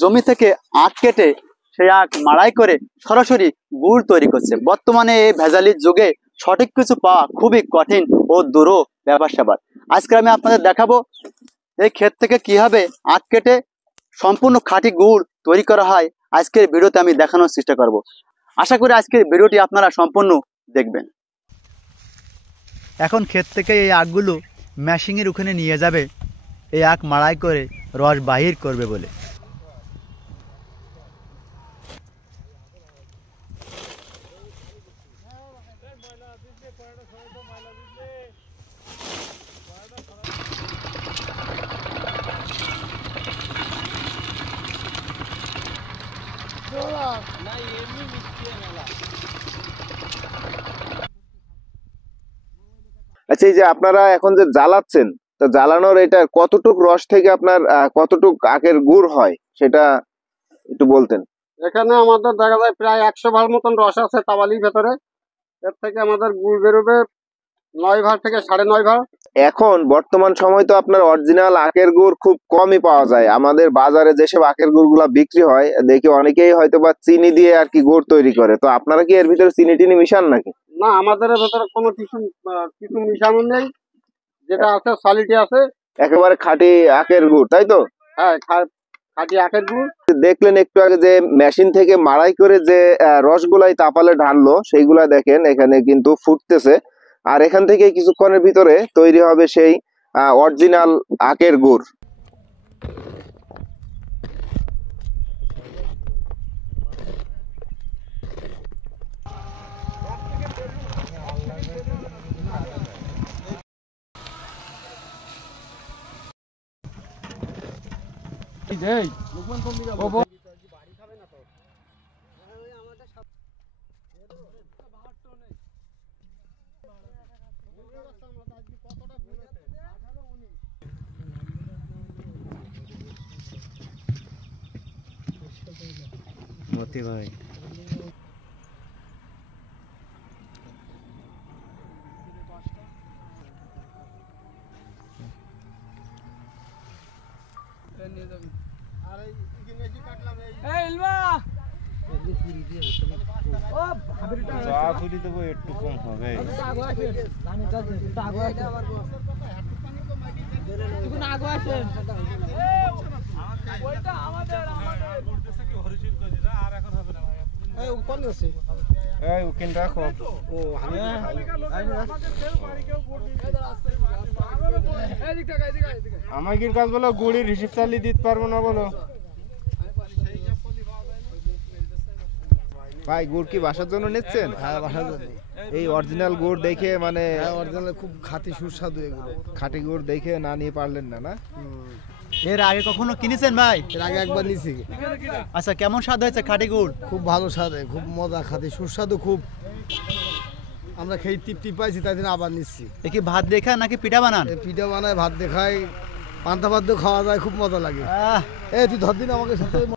জমি থেকে আখ কেটে সেই আখ মাড়াই করে সরাসরি গুড় তৈরি করছে। বর্তমানে এই ভেজালির যুগে সঠিক কিছু পাওয়া খুবই কঠিন ও দুরূহ ব্যাপার স্যাপার। আজকে আমি আপনাদের দেখাবো এই ক্ষেত থেকে কিভাবে আখ কেটে সম্পূর্ণ খাঁটি গুড় তৈরি করা হয়। আজকের ভিডিওতে আমি দেখানোর চেষ্টা করব। আশা করি আজকের ভিডিওটি আপনারা সম্পূর্ণ দেখবেন। এখন ক্ষেত থেকে এই আখগুলো মেশিনের ওখানে নিয়ে যাবে এই আখ মাড়াই করে রস বাহির করবে বলে। আচ্ছা, এই যে আপনারা এখন যে জ্বালাচ্ছেন, তো জ্বালানোর এটা কতটুক রস থেকে আপনার কতটুক আখের গুড় হয় সেটা একটু বলতেন। এখানে আমাদের দেখা যায় প্রায় 100 ভার মতন রস আছে তাওয়ালির ভেতরে। এর থেকে আমাদের গুড় বেরোবে 9 ভার থেকে 9.5 ভার। এখন বর্তমান সময় তো আপনার অরিজিনাল আখের গুড় খুব কমই পাওয়া যায়। আমাদের বাজারে যেসব আখের গুড় গুলা বিক্রি হয় দেখি অনেকেই হয়তো বা চিনি দিয়ে আর কি গুড় তৈরি করে। তো আপনারা কি এর ভিতরে চিনি টিনি মিশান নাকি? না, আমাদের ভেতরে কোনো কিছু মিশানো নেই। যেটা আছে সলিড আছে, একেবারে খাঁটি আখের গুড়, তাই তো? হ্যাঁ, খাঁটি আখের গুড়। দেখলেন একটু আগে যে মেশিন থেকে মাড়াই করে যে রসগুলাই তাপালে ঢাললো, সেইগুলা দেখেন এখানে কিন্তু ফুটতেছে। আর এখান থেকে কিছুক্ষণের ভিতরে তৈরি হবে সেই অরিজিনাল আখের গুড়। মতি ভাই একটু কম হবে। আমাকে কাজ বলো, গুড়ির হিসেব চালিয়ে দিতে পারবো না বলো ভাই। গুড় কি বাসার জন্য নিচ্ছেন? হ্যাঁ, বাসার জন্য। এই অরিজিনাল গুড় দেখে মানে অরিজিনাল খুব খাঁটি সুস্বাদু এগুলো। খাঁটি গুড় দেখে না নিয়ে পারলেন না? না, এর আগে কখনো কিনেছেন ভাই? এর আগে একবার নিছি। আচ্ছা, কেমন স্বাদ হয়েছে খাঁটি গুড়? খুব ভালো স্বাদ, খুব মজা, খাঁটি সুস্বাদু খুব। আমরা খেয়ে তৃপ্তি পাইছি, তাই জন্য আবার নিচ্ছি। এ কি ভাত দেখা নাকি পিঠা বানান? পিঠা বানায়, ভাত দেখায়, পান্তা ভাত খাওয়া যায়, খুব মজা লাগে। এই তুই ধর দিন আমাকে সাথে।